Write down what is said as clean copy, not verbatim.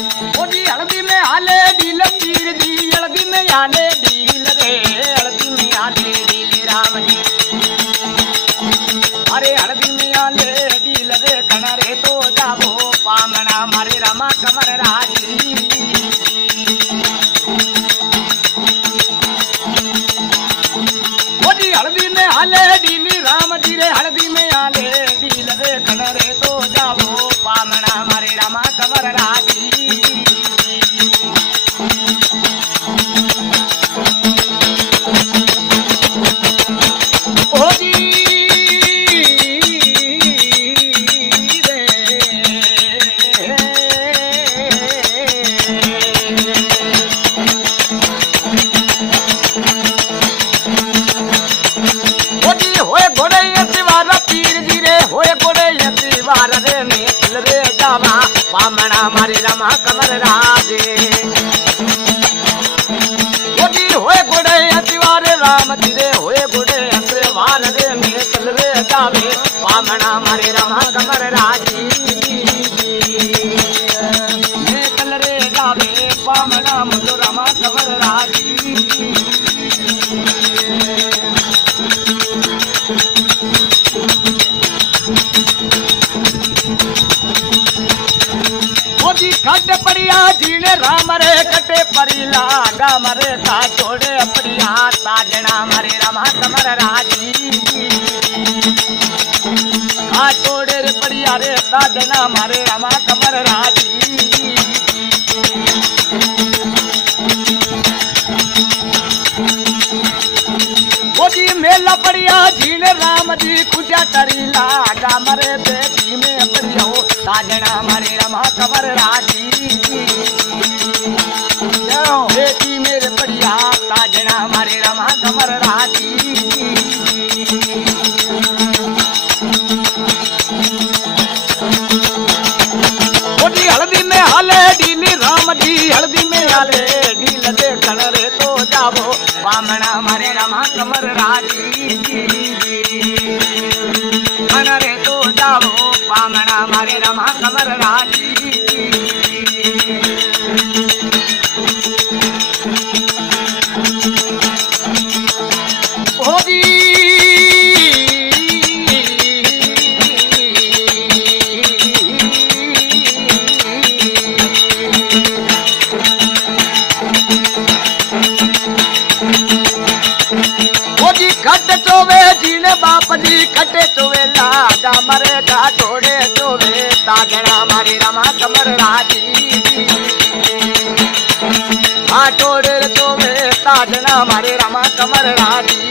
ओजी हल्दी में आले डील पीर दी हल्दी में आले डील रे हल्दी में आले डील राम जी अरे हल्दी में आले डील रे कनरे तो जाबो पामना मारे रमा कमर राजी ओजी हल्दी में आले डीली राम जी रे हल्दी में आले डील रे कनरे तो जाबो पामना मारे रमा कमर राजी पामना मारे रमा कमर राजे ओजी होए गुड़े अतिवारे राम धीरे होए गुड़े अतिवार रे मेल रे जावे पामना मारे रमा कमर राजी मेल रे जावे पामना मुझो रमा कमर राजी कटे पड़िया जीने राम रे कटे पड़ी लागा मरे सा छोड़े पड़िया साजना मरे रमा कमर राजी आ छोड़े रे पड़िया रे साजना मरे रमा कमर राजी ओजी मेला पड़िया जीने राम जी कुजा तरी लागा मरे बेटी में पड़ियो साजना मरे रमा कमर राजी बेटी मेरे पड़िया साजना मारे रमा कमर राजी ओजी हल्दी में हाले डीली राम जी हल्दी में हाले डील दे कनरे तो जाबो पामना मारे रमा कमर राजी कनरे तो जाबो पामना मारे रमा कमर राजी कटे चोवे जीने बाप जी कटे चोवे लागा मरे का छोड़े चोवे साजना मारे रमा कमर राजी आ छोड़े चोवे साजना मारे रमा कमर राजी